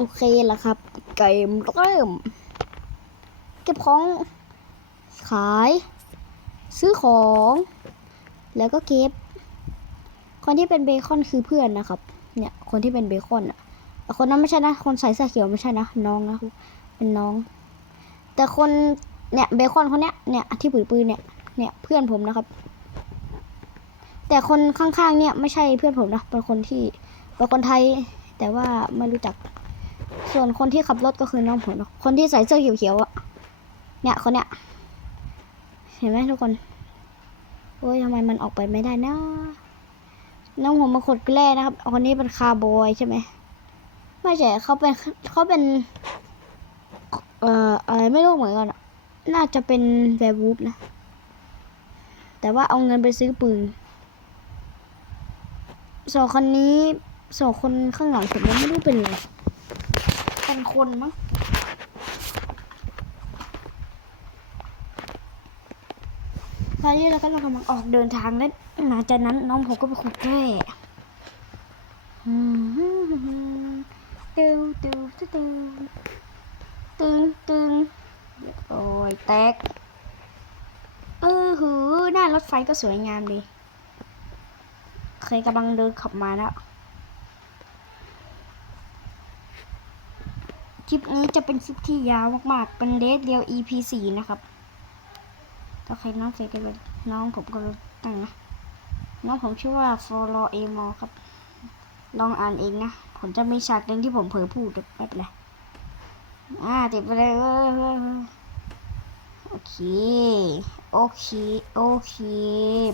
โอเคแล้วครับ เกมเริ่ม เก็บของ ขาย ซื้อของ แล้วก็เก็บ คนที่เป็นเบคอนคือเพื่อนนะครับ เนี่ย คนที่เป็นเบคอนอะคนนั้นไม่ใช่นะ คนใส่เสื้อเขียวไม่ใช่นะ น้องนะเป็นน้อง แต่คนเนี่ยเบคอนคนเนี้ยเนี่ยที่ปืนปืนเนี่ยเนี่ยเพื่อนผมนะครับ แต่คนข้างๆเนี่ยไม่ใช่เพื่อนผมนะเป็นคนที่เป็นคนไทย แต่ว่าไม่รู้จัก ส่วนคนที่ขับรถก็คือน้องผมนะคนที่ใส่เสื้อเขียวๆอะเนี่ยคนเนี้ย เห็นไหมทุกคนโอ้ยทำไมมันออกไปไม่ได้นะ น้องผมมาขดแกล้นะครับ คนนี้เป็นคาร์บอยใช่ไหม ไม่ใช่เขาเป็นเขาเป็น เอ่ออะไรไม่รู้เหมือนกันน่าจะเป็นแวร์วูฟนะ แต่ว่าเอาเงินไปซื้อปืนสองคนนี้สองคนข้างหลังผมไม่รู้เป็นอะไร เป็นคนมั้งตอนนี้เราก็กำลังออกเดินทางแล้วหลังจากนั้นน้องผมก็ไปขุดแร่อืมตึงตึงตึงตึงตึงโอ้ยแตก เออหือหน้ารถไฟก็สวยงามดี เคยกำลังเดินขับมาแล้ว คลิปนี้จะเป็นคลิปที่ยาวมาก ๆ เป็นเดทเดียว EP สี่นะครับถ้าใครน้องเคยกันน้องผมก็ตั้งนะ น้องผมชื่อว่าฟอลเอมอครับ ลองอ่านเองนะ ผมจะมีฉากหนึ่งที่ผมเผลอพูดไม่เป็นไรอ่าติดไปเลยโอเค โอเค โอเค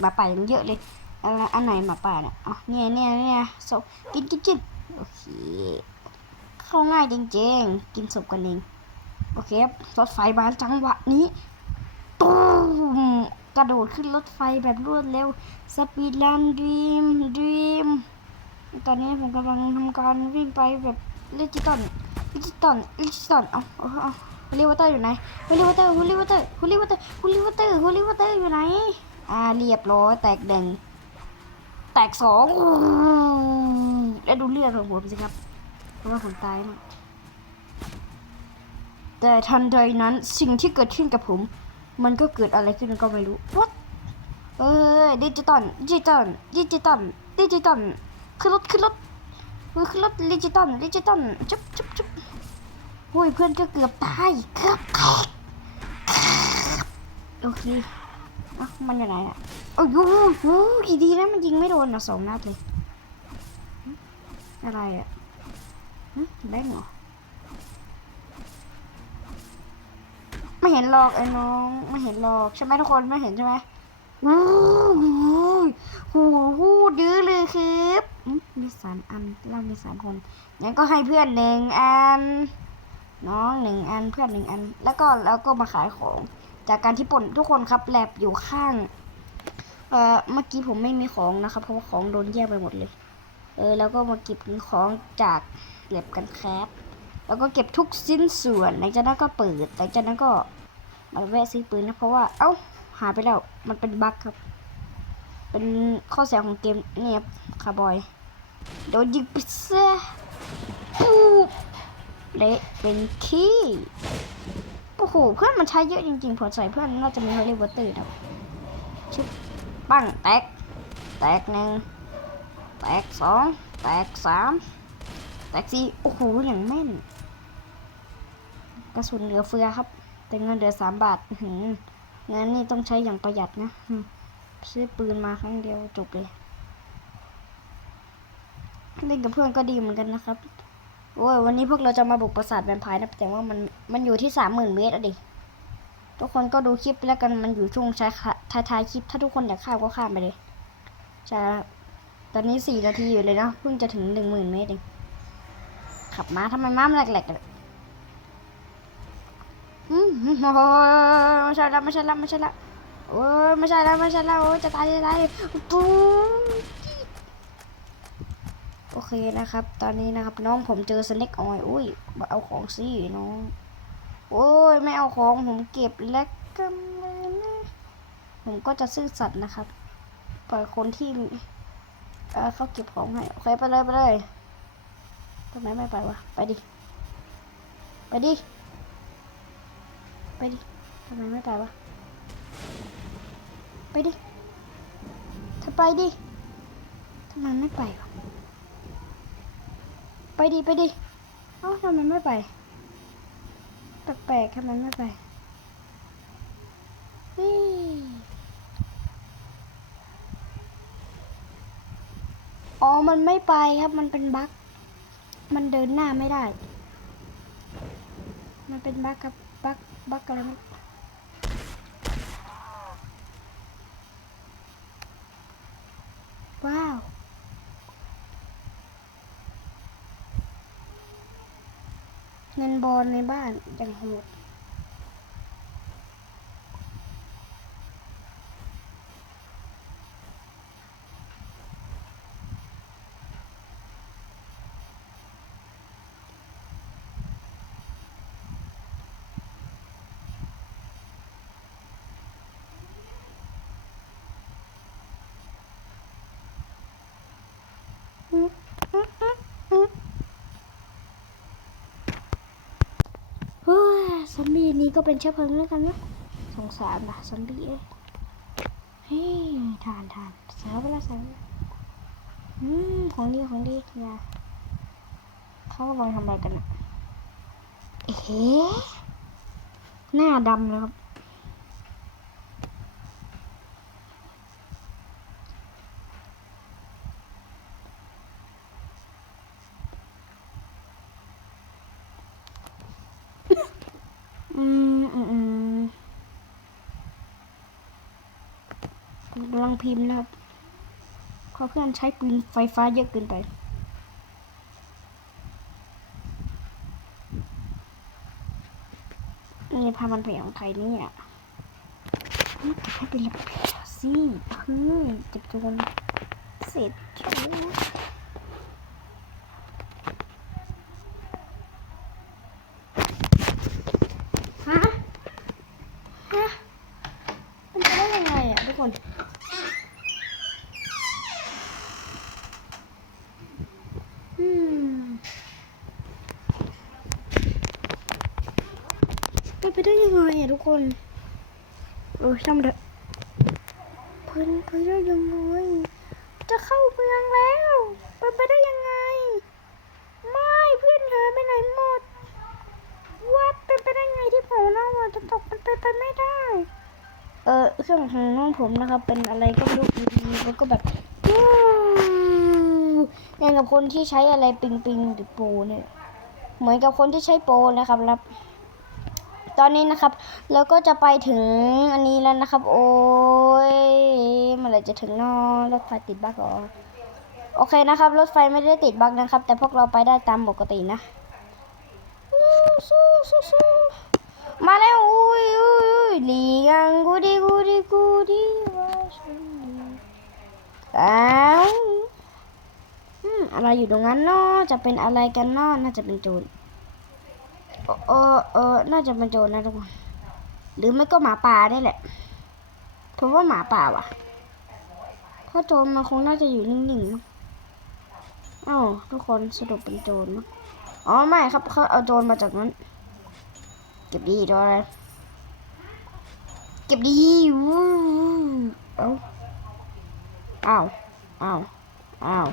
หมาป่ายังเยอะเลยอะไรอันไหนหมาป่าเนี่ยอ๋อเนี่ยเนี่ยเนี่ยโซกินกินกินโอเค เข้าง่ายจริงๆ กินศพกันเอง โอเคครับรถไฟมาจังหวะนี้ตูมกระโดดขึ้นรถไฟแบบรวดเร็ว สปีดแลนดีมดีมตอนนี้ผมกำลังทำการวิ่งไปแบบดิจิตอลดิจิตอลดิจิตอลเอาเอาฮุลิวเตอร์อยู่ไหนฮุลิวเตอร์ฮุลิวเตอร์ฮุลิวเตอร์ฮุลิวเตอร์ฮุลิวเตอร์อยู่ไหน อ่าเรียบร้อยแตกแดงแตกสองแล้วดูเลือดของผมสิครับ ราะว่าผมตายนะแต่ทันใดนั้นสิ่งที่เกิดขึ้นกับผม มันก็เกิดอะไรขึ้นก็ไม่รู้ What เอ้ยดิจิตอลดิจิตอลดิจิตอลดิจิตอลขึ้นรถขึ้นรถขึ้นรถดิจิตอลดิจิตอลจุ๊บจุ๊บจุ๊บโอ้ยเพื่อนก็เกือบตายเกือบโอเคอะมันอยู่ไหนอะโอ้ยโอ้ยโอ้ยกี่ดีนะมันยิงไม่โดนอะสองนัดเลยอะไรอะ แบงเหรอ ไม่เห็นหรอกไอ้น้อง ไม่เห็นหรอกใช่ไหมทุกคนไม่เห็นใช่ไหมวู้หูหูดื้อเลยครับมีสามอันเรามีสามคนงั้นก็ให้เพื่อนหนึ่งอัน น้องหนึ่งอันเพื่อนหนึ่งอัน แล้วก็แล้วก็มาขายของ จากการที่ปนทุกคนครับแลบอยู่ข้าง เอ่อเมื่อกี้ผมไม่มีของนะครับเพราะว่าของโดนแยกไปหมดเลย เออแล้วก็มาเก็บของจาก เก็บกันแคปแล้วก็เก็บทุกสิ้นส่วนหลังจากนั้นก็เปิดหลังจากนั้นก็มาแวะซื้อปืนนะเพราะว่าเอ้าหายไปแล้วมันเป็นบั๊กครับ เป็นข้อเสียของเกมเนี่ยครับคาร์บอยโดนยิงไปซะปุ๊บเละเป็นขี้โอ้โหเพื่อนมันใช้เยอะจริงๆผมใส่เพื่อนน่าจะมีฮอลลีวอเตอร์ครับชึบปั้งแตก แตกหนึ่งแตกสองแตกสาม แตกสี่ โอ้โห อย่างแม่น กระสุนเหลือเฟือครับ แต่เงินเหลือสามบาทอื้อหืองานนี่ต้องใช้อย่างประหยัดนะซื้อปืนมาครั้งเดียวจบเลย เล่นกับเพื่อนก็ดีเหมือนกันนะครับ โอ้ย วันนี้พวกเราจะมาบุกปราสาทแวมไพร์นะ แต่ว่ามัน มันอยู่ที่สามหมื่นเมตรอะดิ ทุกคนก็ดูคลิปแล้วกัน มันอยู่ช่วงใช้ท้ายท้ายคลิป ถ้าทุกคนอยากข้ามก็ข้ามไปเลยจะตอนนี้สี่นาทีอยู่เลยนะ เพิ่งจะถึงหนึ่งหมื่นเมตรเอง ขับมาทำไมม้ามแหลกๆอืมโอ้ยไม่ใช่แล้วไม่ใช่แล้วไม่ใช่แล้วโอ้ไม่ใช่แล้วไม่ใช่แล้วโอ้จะตายจะตายปุ้มโอเคนะครับ ตอนนี้นะครับน้องผมเจอสเน็กออยอุ้ยเอาของสิน้องโอ้ยไม่เอาของผมเก็บแล้วกันเลยนะผมก็จะซื่อสัตย์นะครับ ปล่อยคนที่ เออเขาเก็บของให้ โอเคไปเลยไปเลย ทำไมไม่ไปวะ ไปดิ ไปดิ ไปดิ ทำไมไม่ไปวะ ไปดิเธอไปดิ ทำไมไม่ไปวะ ไปดิ ไปดิ เอ้าทำไมไม่ไป แปลกๆทำไมไม่ไปเฮ้ยอ๋อ มันไม่ไปครับ มันเป็นบั๊ก มันเดินหน้าไม่ได้ มันเป็นบั๊กครับบั๊กบั๊กอะไรไม่ว้าว เงินบอลในบ้านอย่างโหด เฮ้ย ซอมบี้นี้ก็เป็นเชื้อเพลิงแล้วกันนะสงสารนะซอมบี้เอ้ยเฮ้ยทานทานเสาไปละเสียไปแล้วอืมของดีของดีอย่าเขากำลังทำอะไรกันอะเอ๊ะหน้าดำเลยครับ อืมอืมอืม กำลังพิมพ์นะครับเพราะเพื่อนใช้ปืนไฟฟ้าเยอะเกินไปนี่พามันไปของไทยนี่ยนี่เก็บให้เป็นระเบียบสิเฮ้ยจะโดนเสร็จแล้วฮะ ฮะ มันจะได้ยังไงอะทุกคน อืม เป็นไปได้ยังไงอะทุกคน เออช่างมันเถอะเพิ่นไปได้ยังไงจะเข้าเมืองแล้วเป็นไปได้ยังไง ไม่เพื่อนเธอไปไหนหมดวัดเป็นไปได้ไงที่ผมเราอะจะตกมันเป็นไปไม่ได้ เออเครื่องของน้องผมนะครับ เป็นอะไรก็ไม่รู้อยู่ดีๆแล้วก็แบบวู้อย่างกับคนที่ใช้อะไรปิงปิงหรือโปรเนี่ยเหมือนกับคนที่ใช้โปรนะครับแล้ว ตอนนี้นะครับเราก็จะไปถึงอันนี้แล้วนะครับ โอ้ยเมื่อไหร่จะถึงนอรถไฟติดบั๊กหรอโอเคนะครับ รถไฟไม่ได้ติดบั๊กนะครับ แต่พวกเราไปได้ตามปกตินะสู้สู้สู้มาแล้วอุ้ยอุ้ยอุ้ยลีกังกูดีกูดีกูดีว่าฉันดีอ้าวอืมอะไรอยู่ตรงนั้นเนาะจะเป็นอะไรกันเนาะน่าจะเป็นโจร เออเออน่าจะเป็นโจรนะทุกคนหรือไม่ก็หมาป่าได้แหละผมว่าหมาป่าว่ะเพราะโจรมันคงน่าจะอยู่นิ่งๆมั้งเอ้าทุกคนสรุปเป็นโจรมั้อ๋อไม่ครับเขาเอาโจรมาจากนั้น เก็บดีโจรอะไรเก็บดีวู้เอ้าอ้าวอ้าวอ้าว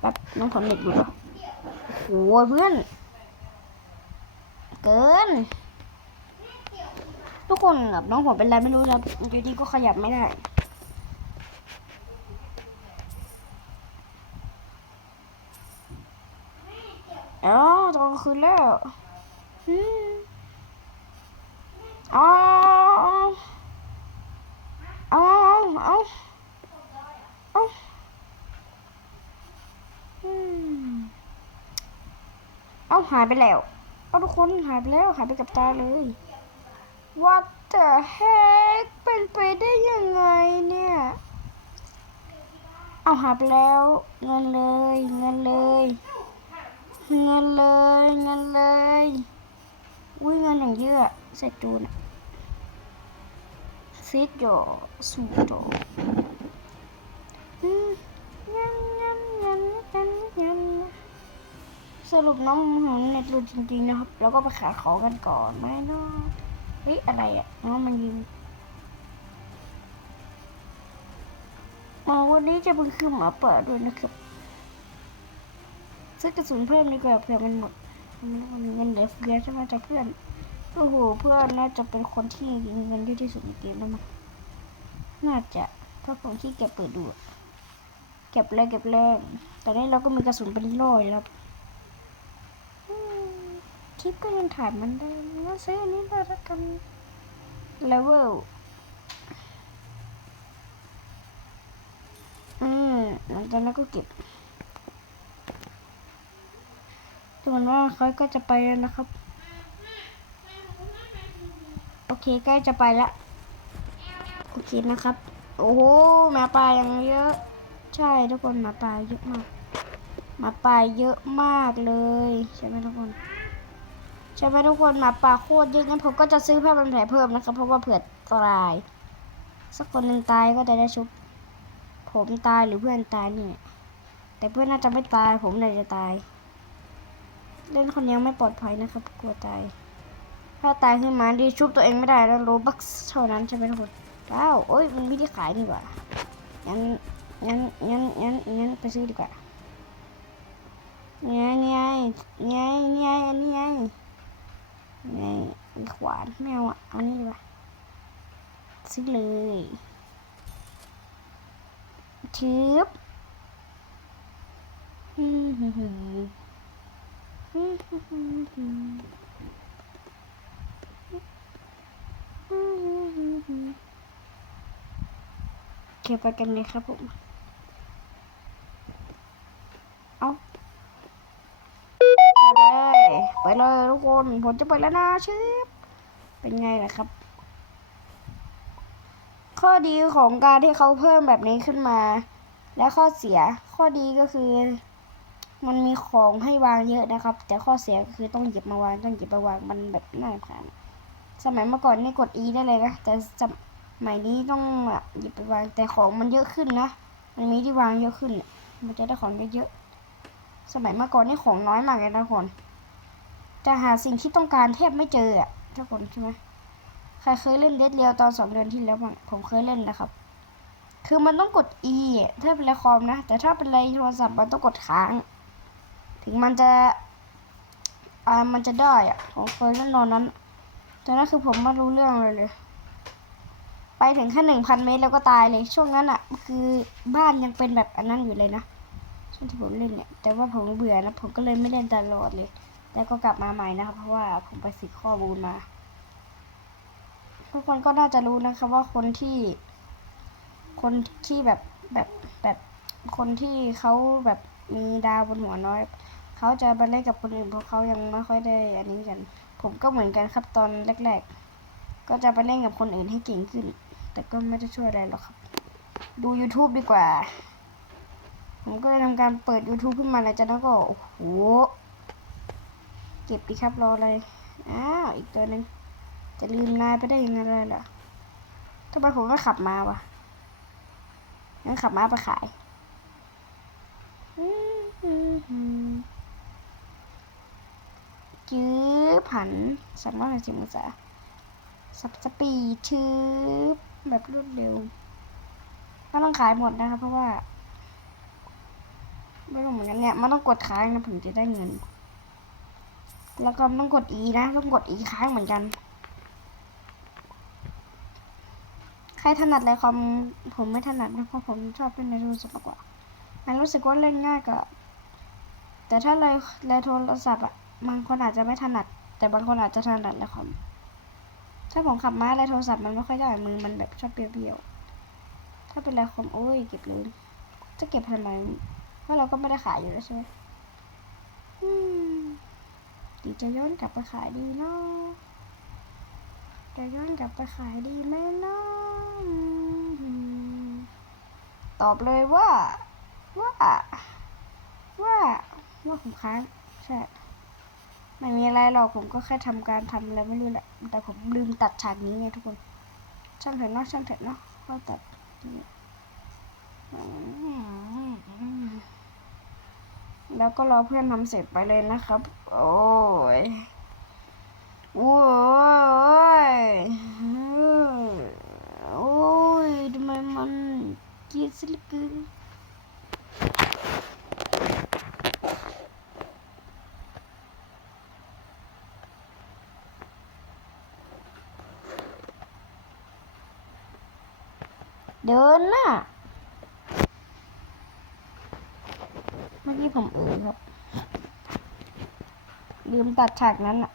แป๊บน้องผมเด็กดูเหรอโอ้ยเพื่อน เกิน ทุกคนแบบน้องผมเป็นไรไม่รู้นะอยู่ดีก็ขยับไม่ได้เอ้าตอนคืนแล้วอืมอ๋อาเอาเอาเอาอืมเอาหายไปแล้วเอา ทุกคนหายไปแล้วหายไปกับตาเลย What the heck เป็นไปได้ยังไงเนี่ย เอาหายไปแล้วเงินเลยเงินเลยเงินเลยเงินเลยอุ้ยเงินอย่างเยอะเสร็จจูนซิดโยสูโต สรุปน้องหนูเน็ตหลุดจริงๆนะครับ แล้วก็ไปขายของกันก่อนไหมเนาะเฮ้ยอะไรอะน้องมันยิงอ๋อวันนี้จะเป็นคือหมาเป่าด้วยนะครับซื้อกระสุนเพิ่มดีกว่าเผื่อมันหมดมันมีเงินเหลือเฟือใช่ไหมจ๊ะเพื่อนโอ้โหเพื่อนน่าจะเป็นคนที่มีเงินเยอะที่สุดในเกมแล้วมั้งน่าจะเพราะผมที่เก็บเปิดดูเก็บเลยเก็บเลยตอนนี้เราก็มีกระสุนเป็นร้อยแล้ว ลิปก็ยังถ่ายเหมันเดิมงั้นซื้ออันนี้เลยละกันเลเวลอืมหลังจากนั้นก็เก็บส่วนว่าเขาก็จะไปแล้วนะครับ โอเคใกล้จะไปละโอเคนะครับ โอ้โหหมาป่ายังเยอะ ใช่ทุกคนหมาป่าเยอะมากหมาป่าเยอะมากเลย ใช่ไหมทุกคน ใช่ไหมทุกคนหมาป่าโคตรเยอะงั้นผมก็จะซื้อผ้าพันแผลเพิ่มนะครับเพราะว่าเผื่อตาย สักคนหนึ่งตายก็จะได้ชุบ ผมตายหรือเพื่อนตายเนี่แหละแต่เพื่อนน่าจะไม่ตาย ผมน่าจะตาย เล่นคนเดียวไม่ปลอดภัยนะครับ กลัวตาย ถ้าตายขึ้นมาดีชุบตัวเองไม่ได้แล้วโรบักเท่านั้นใช่ไหมทุกคนว้าวโอ้ยมันไม่ได้ขายนี่หว่างั้นงั้นงั้นงั้นงั้นไปซื้อดีกว่าไงไงไงไงอันนี้ไง ไงมีขวานไม่เอาอะเอานี่ดีกว่าซื้อเลยชืบอืมฮึ่มฮึ่มอืมฮึ่มฮึ่มฮึ่มอืมฮึ่มฮึ่มฮึ่มเก็บไปกันเลยครับผม เลยไปเลยทุกคนผมจะไปแล้วนะชิปเป็นไงล่ะครับ ข้อดีของการที่เขาเพิ่มแบบนี้ขึ้นมา และข้อเสียข้อดีก็คือ มันมีของให้วางเยอะนะครับ แต่ข้อเสียก็คือต้องหยิบมาวางต้องหยิบมาวางมันแบบน่ารำคาญสมัยเมื่อก่อนนี่กด E ได้เลยนะแต่สมัยนี้ต้องหยิบไปวางแต่ของมันเยอะขึ้นนะมันมีที่วางเยอะขึ้น มันจะได้ของเยอะๆสมัยเมื่อก่อนนี่ของน้อยมากเลยนะทุกคน จะหาสิ่งที่ต้องการแทบไม่เจออะทุกคนใช่ไหมใครเคยเล่นเดดเรียวตอนสองเดือนที่แล้วบ้งผมเคยเล่นนะครับ คือมันต้องกด E ถ้าเป็นในคอมนะ แต่ถ้าเป็นในโทรศัพท์มันต้องกดค้าง ถึงมันจะอ่ามันจะได้อะผมเคยเล่นตอนนั้นตอนนั้นคือผมไม่รู้เรื่องเลยเลยไปถึงแค่หนึ่งพันเมตรแล้วก็ตายเลย ช่วงนั้นอะ คือบ้านยังเป็นแบบอันนั้นอยู่เลยนะช่วงที่ผมเล่นเนี่ย แต่ว่าผมเบื่อนะผมก็เลยไม่เล่นตลอดเลย แล้วก็กลับมาใหม่นะครับ เพราะว่าผมไปศึกข้อมูลมา ทุกคนก็น่าจะรู้นะครับว่าคนที่ คนที่แบบแบบแบบคนที่เขาแบบมีดาวบนหัวน้อยเขาจะไปเล่นกับคนอื่นเพราะเขายังไม่ค่อยได้อันนี้กัน ผมก็เหมือนกันครับตอนแรก ๆ ก็จะไปเล่นกับคนอื่นให้เก่งขึ้น แต่ก็ไม่ได้ช่วยอะไรหรอกครับ ดู YouTube ดีกว่า ผมก็เลยทำการเปิด YouTube ขึ้นมาแล้วจากนั้นก็โอ้โห เก็บดีครับรออะไร อ้าว อีกตัวหนึ่งจะลืมนายไปได้ยังไงล่ะทำไมผมไม่ขับมาวะงั้นขับมาไปขายจื้อผันสามร้อยสิบองศาสับสปีชืบแบบรวดเร็วก็ต้องขายหมดนะครับเพราะว่าไม่รู้เหมือนกันเนี่ยมันต้องกดค้างนะถึงจะได้เงิน แล้วก็ต้องกด E นะ ต้องกด E ค้างเหมือนกัน ใครถนัดอะไรคอมผมไม่ถนัดนะเพราะผมชอบเล่นในโทรศัพท์มากกว่า มันรู้สึกว่าเล่นง่ายกว่าแต่ถ้าเลยเลยโทรศัพท์อะบางคนอาจจะไม่ถนัด แต่บางคนอาจจะถนัดแล้วคอมถ้าผมขับม้าเลยโทรศัพท์มันไม่ค่อยได้มือมันแบบชอบเบี้ยวๆ ถ้าเป็นไรคอมโอ้ยเก็บเลยจะเก็บทำไมเพราะเราก็ไม่ได้ขายอยู่แล้วใช่ไหมอืม ดีจะย้อนกลับไปขายดีเนาะจะย้อนกลับไปขายดีไหมเนาะตอบเลยว่า ว่า ว่าว่าผมค้างใช่ไม่มีอะไรหรอกผมก็แค่ทำการทำอะไรไม่รู้แหละ แต่ผมลืมตัดฉากนี้ไงทุกคน ช่างเถอะเนาะช่างเถอะเนาะก็ตัดแล้วก็รอเพื่อนทำเสร็จไปเลยนะครับ โอ้ยโอ้ยโอ้ยทำไมมันเกลียดซะเหลือเกินเดินน่ะเมื่อกี้ผมเออครับ ลืมตัดฉากนั้นอะ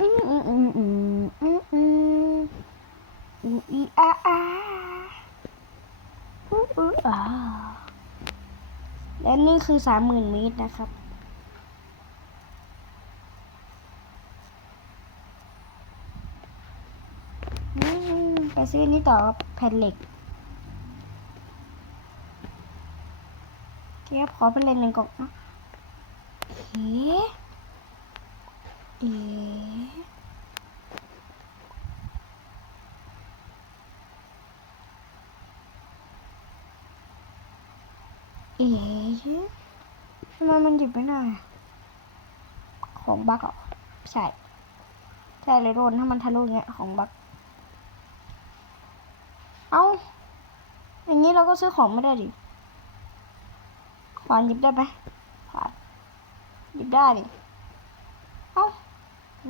อืมอืมอืมอืมอืมอืมอูอีอาอาอูอูอาและนี่คือสามหมื่นเมตรนะครับอืมไปซื้อนนี้ต่อแผ่นเหล็ก เทียบขอเป็นเลนหนึ่งก่องนะเอ๊ะเอ๊ะเอ๊ะทำไมมันหยิบไม่ได้ ของบักเหรอใช่ใช่เลยโดนถ้ามันทะลุเงี้ยของบักเอาอย่างนี้เราก็ซื้อของไม่ได้ดิ ขวานหยิบได้ไหมขวานหยิบได้ดิเอา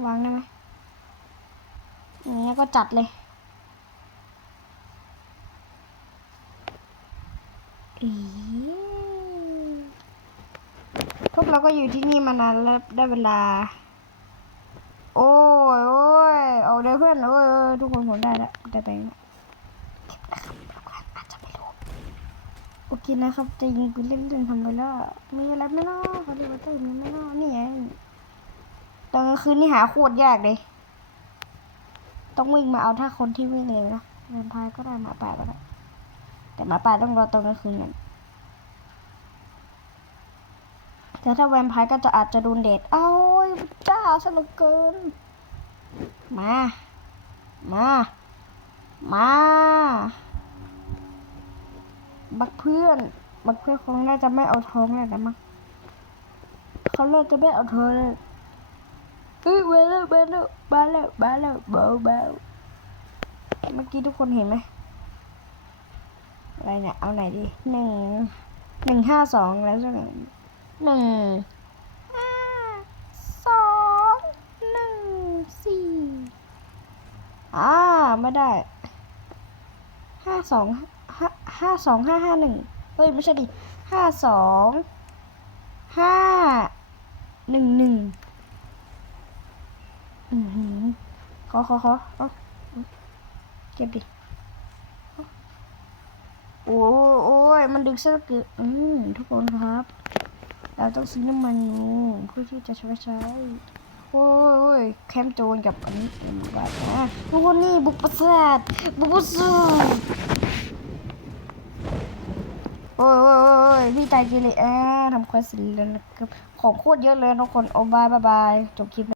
วางได้ไหมอย่างนี้ก็จัดเลยอีพวกเราก็อยู่ที่นี่มานานแล้วได้เวลา โอ้ยโอ้ยเอาเดี๋ยวเพื่อนโอ้ยโอ้ยทุกคนผมได้แล้วได้ไปแล้ว อาจจะไม่รู้ โอเคนะครับจะยิงปืนเล่นๆทำไปแล้วมีอะไรไม่นาะเขาเรียกว่าเต้ยมีไม่นาะนี่ไงตอนกลางคืนนี่หาโคตรยากเลย ต้องวิ่งมาเอาถ้าคนที่วิ่งเร็วนะแวมไพร์ก็ได้หมาป่าก็ได้แต่หมาป่าต้องรอตอนกลางคืนกันแต่ถ้าแวมไพร์ก็จะอาจจะโดนเดดเอ้ยเจ้าสนุกเกิน มา มา มา บักเพื่อนบักเพื่อนคงน่าจะไม่เอาท้องแล้วนะมั้งเขาเลิกจะไม่เอาท้องเลยเอ้ยมาแล้วมาแล้วมาแล้วมาแล้วเบาเบาเมื่อกี้ทุกคนเห็นไหมอะไรเนี่ย เอาไหนดีหนึ่งหนึ่งห้าสองแล้วใช่ไหมหนึ่งห้าสองหนึ่งสี่อ่าไม่ได้ห้าสอง ห้าห้าสองห้าห้าหนึ่งเอ้ยไม่ใช่ดิห้าสองห้าหนึ่งหนึ่งอือหือขอขอขอเอาเก็บดิโอ้โอ้ยมันดึกซะเหลือเกินอืมทุกคนครับ เราต้องซื้อน้ำมันงูเพื่อที่จะใช้ใช้โอ้ยโอ้ยแคมป์โจรกับอันนี้เต็มแบบนะทุกคนนี่บุกประสาทบุกประสาท อ้ยโอ้ยโอ้ยพี่ตายกิเลยอ่าทำควสเสร็จแล้วนะครับของโคตรเยอะเลยทุกคนโอ้ยบายบายจบคลิป